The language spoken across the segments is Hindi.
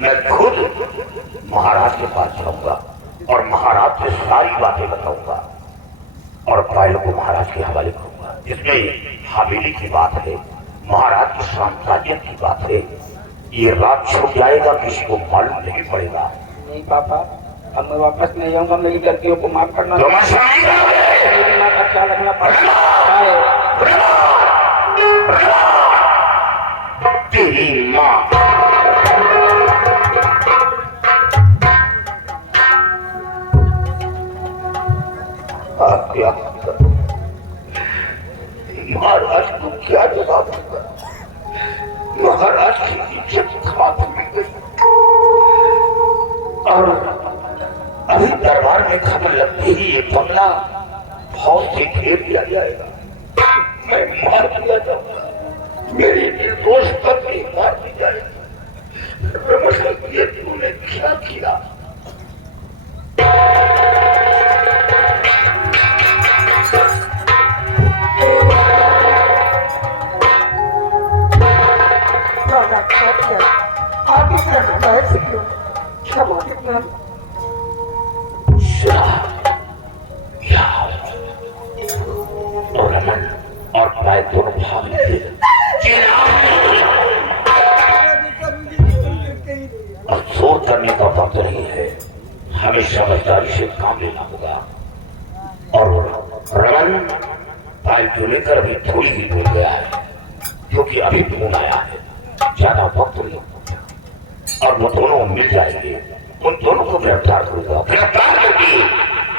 मैं खुद महाराज के पास जाऊंगा और महाराज से सारी बातें बताऊंगा और पायल को महाराज के हवाले करूंगा। इसमें हवेली की बात है, महाराज के साम्राज्य की बात है। ये रात छूट जाएगा, किसी को मालूम नहीं पड़ेगा। नहीं पापा, अब मैं वापस नहीं जाऊंगा। मेरी गलतियों को माफ करना। मेरी माँ का ख्याल रखना पड़ेगा। तेरी माँ क्या महाराज को क्या जवाब दूंगा? महाराज की इज्जत खराब हो गई और अभी दरबार में खबर लगते ही ये बंगला फौज से घेर दिया जाएगा। मैं मार दिया जाऊंगा, मेरी निर्दोष पत्नी मार दी जाएगी। ये तूने क्या किया? और प्राय दोनों भाग लेते अफसोस करने का वक्त नहीं है, हमें समझदारी से काम लेना होगा। और रमन पायल को लेकर अभी थोड़ी ही दूर गया है, क्योंकि अभी फोन आया है, ज्यादा वक्त नहीं और वो दोनों मिल जाएंगे। उन दोनों को गिरफ्तार करूंगा, गिरफ्तार करके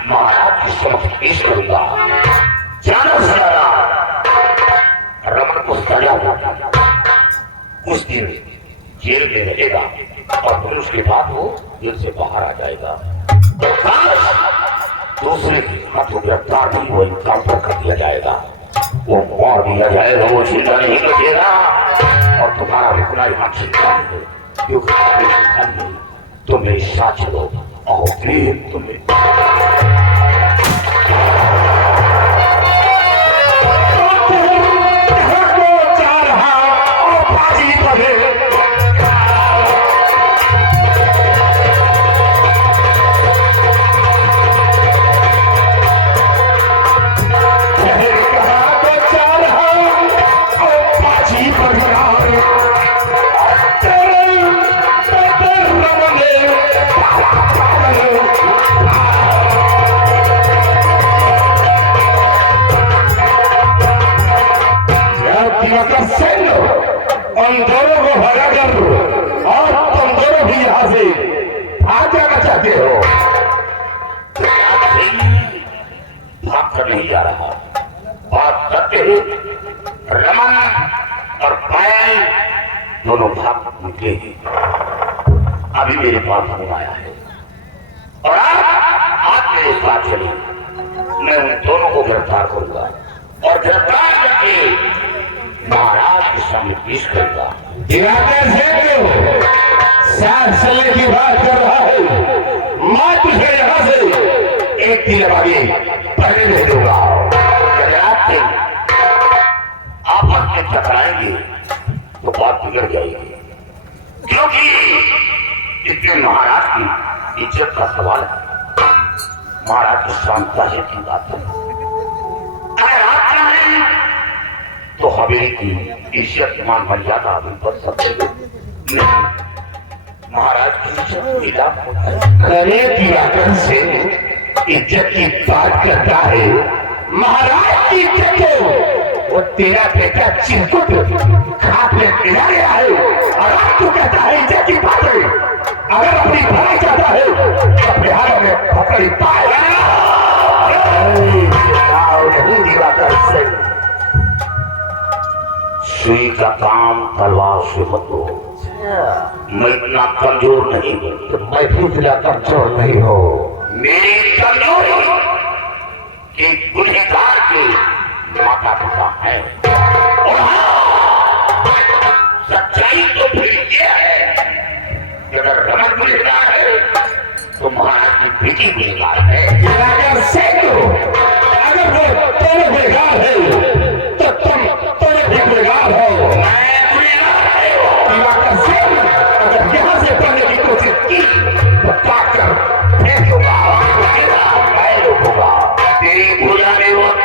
महाराज के समक्ष पेश करूंगा। जाना सजाना रमन को सजा होगी, उस दिन जेल में रहेगा और फिर उसके बाद वो जेल से बाहर आ जाएगा। दूसरे के हाथों गिरफ्तार भी वो इनकाउंटर कर दिया जाएगा, वो मार दिया जाएगा, वो जिंदा नहीं बचेगा और तुम्हारा रुकना यहाँ ठीक नहीं है। क्योंकि तो मेरे साथ चलो और फिर तुम्हें उन दोनों को भगा कर और तुम दोनों भी यहाँ से भाग जाना चाहते हो। भाग कर नहीं जा रहा, बात करते हैं रमन और पायल दोनों भाग निकले हैं। अभी मेरे पास फोन आया है और आप मेरे साथ चलिए, मैं उन दोनों को गिरफ्तार करूंगा और गिरफ्तार करके महाराज के सामने पेश करूंगा। दिवाकर से क्यों साथ चलने की बात कर रहा है? मैं तुझे यहाँ से एक दिन आगे पहले भेजूंगा। आपस में टकराएंगे तो बात बिगड़ जाएगी, क्योंकि इसमें महाराज की इज्जत का सवाल है, महाराज के साम्राज्य की बात है। अगर आप चाहें तो हवेली की इज्जत मान मर्यादा अभी बढ़ सकती है, नहीं महाराज की इज्जत नीलाम होता है। करे दिवाकर से इज्जत की बात करता है, महाराज की इज्जत को वो तेरा बेटा चिरकुट खाक में मिला गया है और अब तू कहता है इज्जत की बात है। अगर अपनी भलाई चाहता है तो बिहार में पकड़ी पाएगा। दिवाकर से सुई का काम तलवार से मत लो, मैं इतना कमजोर नहीं हूँ। तो मैं भी इतना कमजोर नहीं हो। मेरी कमजोरी कि गुनहगार के माता पिता है, और सच्चाई तो फिर यह है कि अगर रमन गुनहगार है तो महाराज की बेटी गुनहगार है। अगर वो तेरे गुनहगार है